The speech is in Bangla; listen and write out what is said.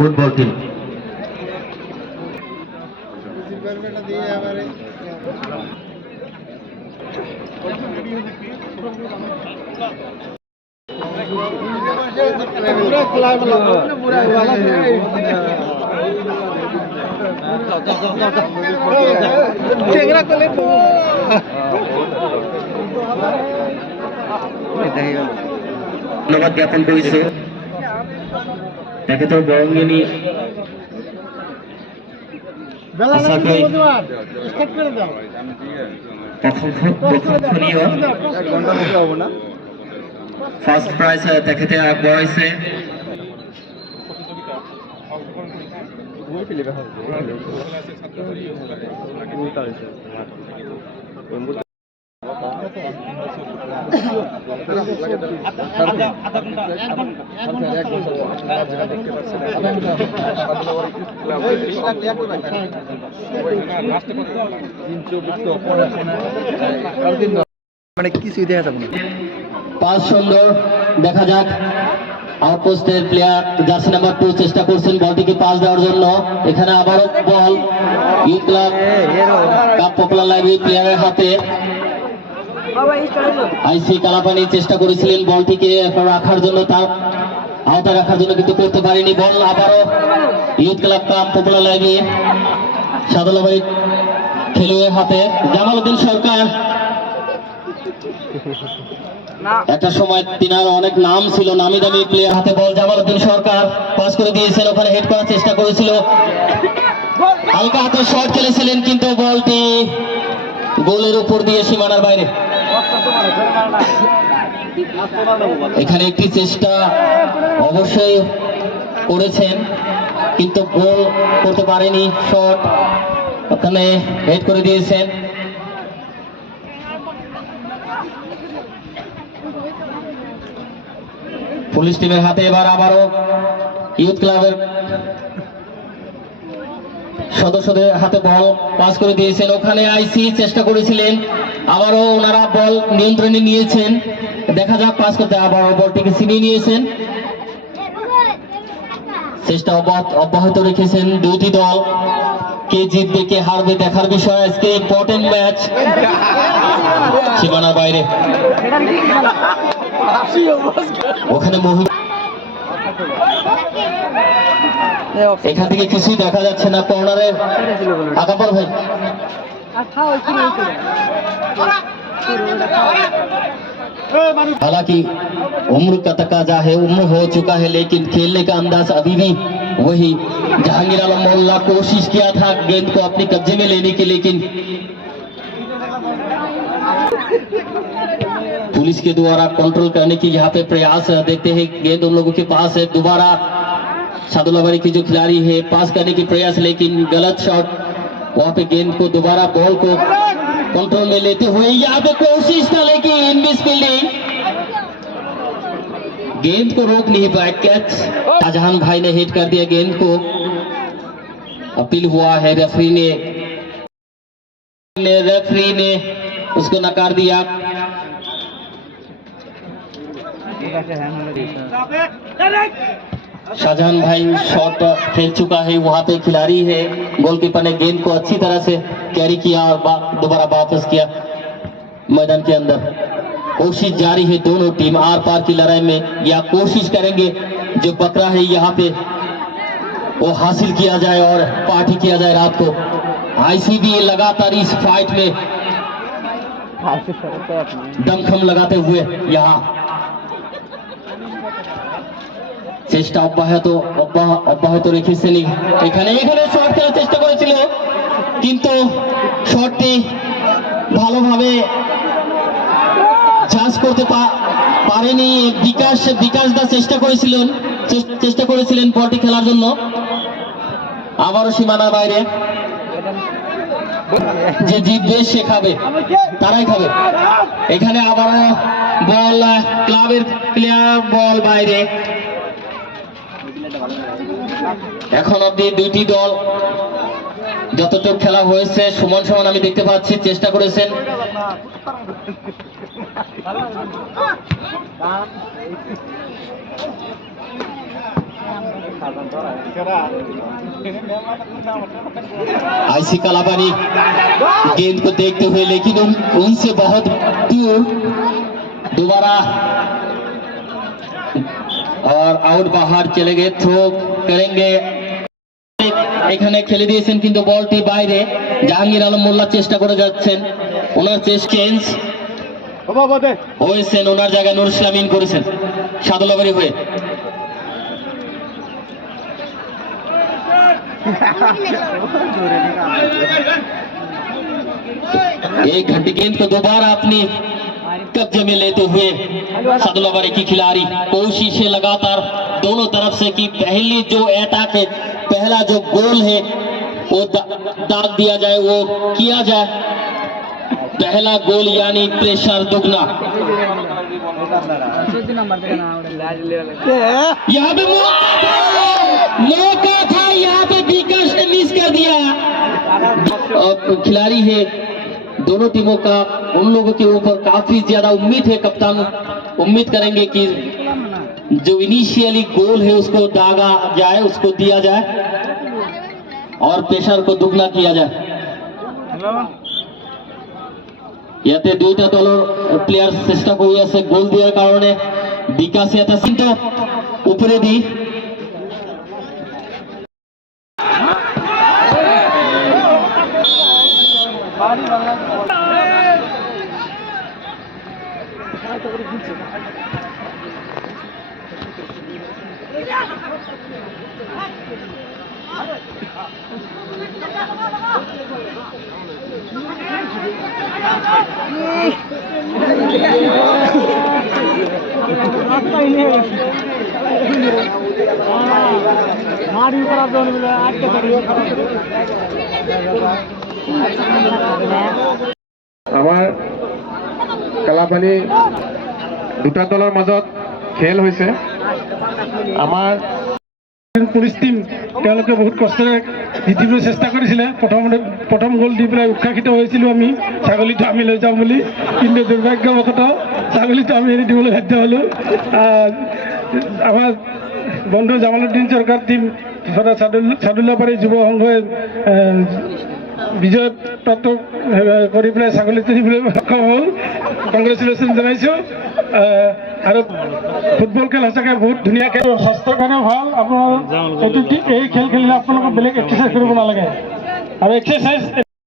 ফুটবল টিম ধন্যবাদ জ্ঞাপন করেছে দেখে তো প্রশংসনীয় ফার্স্ট প্রাইজ তেখেতে আগবঢ়াইছে মানে কিছুই দেখা যাবে না পাস সুন্দর দেখা যাক আউটপোস্টের প্লেয়ার জার্সি নাম্বার টু চেষ্টা করছেন বলটিকে পাস দেওয়ার জন্য এখানে আবারও ball youth club cup popular library প্লেয়ারের হাতে আইসি কালাপানি চেষ্টা করেছিলেন বলটিকে রাখার জন্য তার আওতায় রাখার জন্য কিন্তু করতে পারেনি। বল আবারও youth club cup popular library Sadulabari খেলোয়াড়ের হাতে। জামালউদ্দিন সরকার। একটা সময় তিনার অনেক নাম ছিল নামি দামি প্লেয়ার হাতে বল। জামালউদ্দিন সরকার পাস করে দিয়েছেন ওখানে হেড করার চেষ্টা করেছিল। হালকা হাতে শট খেলেছিলেন কিন্তু বলটি গোলের উপর দিয়ে সীমানার বাইরে। এখানে একটি চেষ্টা অবশ্যই করেছেন, কিন্তু গোল করতে পারেনি, শট ওখানে হেড করে দিয়েছেন। পুলিশ টিমের হাতে এবার আবারও ইউথ ক্লাবের সদস্যদের হাতে বল পাস করে দিয়েছেন। ওখানে আইসি চেষ্টা করেছিলেন আবারও ওনারা বল নিয়ন্ত্রণে নিয়েছেন। দেখা যাক পাস করতে আবারও বলটিকে ছিনিয়ে নিয়েছেন। চেষ্টা অব্যাহত- রেখেছেন দুইটি দল। কে জিতবে, কে হারবে দেখার বিষয় আজকে ইম্পর্টেন্ট ম্যাচ। সীমানার বাইরে। ওখানে এখান থেকে কিছুই দেখা যাচ্ছে না। কর্নারে আকাপর ভাই। हालाँकि उम्र का तकाजा है, उम्र हो चुका है, लेकिन खेलने का अंदाज अभी भी वही। जहांगीर आलम मोहल्ला कोशिश किया था गेंद को अपने कब्जे में लेने की, लेकिन पुलिस के द्वारा कंट्रोल करने की यहाँ पे प्रयास। देखते हैं। गेंद उन लोगों के पास है। दोबारा सादुल्लाबाड़ी की जो खिलाड़ी है, पास करने की प्रयास, लेकिन गलत शॉट वहाँ पे गेंद को दोबारा बॉल को कंट्रोल में लेते हुए यहाँ पे कोशिश था लेकिन मिस फील्डिंग गेंद को रोक नहीं पाए कैच शाहजहान भाई ने हिट कर दिया गेंद को। अपील हुआ है रेफरी ने। रेफरी ने उसको नकार दिया। शाहजहान भाई शॉट खेल चुका है वहाँ पे खिलाड़ी है। गोलकीपर ने गेंद को अच्छी तरह से कैरी किया और बा- दोबारा वापस किया मैदान के अंदर। कोशिश जारी है दोनों टीम आर पार की लड़ाई में। या कोशिश करेंगे जो बकरा है यहाँ पे वो हासिल किया जाए और पार्टी किया जाए रात को। आईसीबी लगातार इस फाइट में दमखम लगाते हुए यहाँ চেষ্টা অব্যাহত, অব্যাহ- অব্যাহত রেখেছেন এখানে এখানে শট খেলার চেষ্টা করেছিল। কিন্তু শটটি ভালোভাবে চাষ করতে পারেনি। বিকাশ বিকাশ দা চেষ্টা করেছিলেন চেষ্টা করেছিলেন বলটি খেলার জন্য। আবারও সীমানার বাইরে। যে জিতবে, সে খাবে। তারাই খাবে। এখানে আবারও বল, ক্লাবের প্লেয়ার বল বাইরে। এখন অব্দি দুইটি দল যতটুকু খেলা হয়েছে সমান সমান আমি দেখতে পাচ্ছি চেষ্টা করেছেন आईसी कलाबानी गेंद को देखते हुए लेकिन उन, उनसे बहुत दूर दोबारा और आउट बाहर चले गए थ्रो करेंगे এখানে খেলে দিয়েছেন কিন্তু বলটি বাইরে জাহাঙ্গীর আলম মোল্লা চেষ্টা করে যাচ্ছেন ওনার চেস্ট চেঞ্জ হয়েছেন ওনার জায়গায় নুর ইসলাম ইন করেছেন সাদুলাবাড়ি হয়ে एक घंटे गेंद को दोबारा अपनी कब्जे में लेते हुए सदुलाबारी की खिलाड़ी कोशिश लगातार दोनों तरफ़ से कि पहली जो अटैक है, पहला जो गोल है, वो दाग दिया जाए, वो किया जाए। पहला गोल यानी प्रेशर दुगना। यहाँ पे मौका था, यहाँ पे विकास ने मिस कर दिया। खिलाड़ी है दोनों टीमों का उन लोगों के ऊपर काफी ज्यादा उम्मीद है कप्तान उम्मीद करेंगे कि जो इनिशियली गोल है उसको दागा जाए उसको दिया जाए और प्रेशर को दुगना किया जाए ইয়াতে দুইটা দলের প্লেয়ার চেষ্টা কৰি আছে গোল দিয়াৰ কাৰণে বিকাশে এটা চিন্তা উপৰে দি আমাৰ কালাপানী দুটা দলৰ মাজত খেল হৈছে। আমাৰ টীম তেওঁলোকে বহুত কষ্টৰে জিতিবলৈ চেষ্টা কৰিছিলে। প্ৰথমতে প্ৰথম গ'ল দি পেলাই উৎসাহিত হৈছিলোঁ আমি, ছাগলীটো আমি লৈ যাম বুলি। কিন্তু দুৰ্ভাগ্যবশতঃ ছাগলীটো আমি এৰি দিবলৈ বাধ্য হ'লোঁ। আমাৰ বন্ধু জামালুদ্দিন চৰকাৰ টিম তথা চাদুল চাদুল্লাপাৰী যুৱ সংঘই আহ, বিজয় প্ৰাপ্ত আহ, কৰি পেলাই ছাগলী তুলিবলৈ সক্ষম হ'ল কংগ্ৰেচুলেশ্যন জনাইছোঁ। আৰু ফুটবল খেল সঁচাকৈ বহুত ধুনীয়া খেল। স্বাস্থ্যৰ কাৰণে ভালো। আপোনাৰ এই খেল খেলিলে আপোনালোকক বেলেগ এক্সাৰচাইজ কৰিব নালাগে। আৰু এক্সাৰচাইজ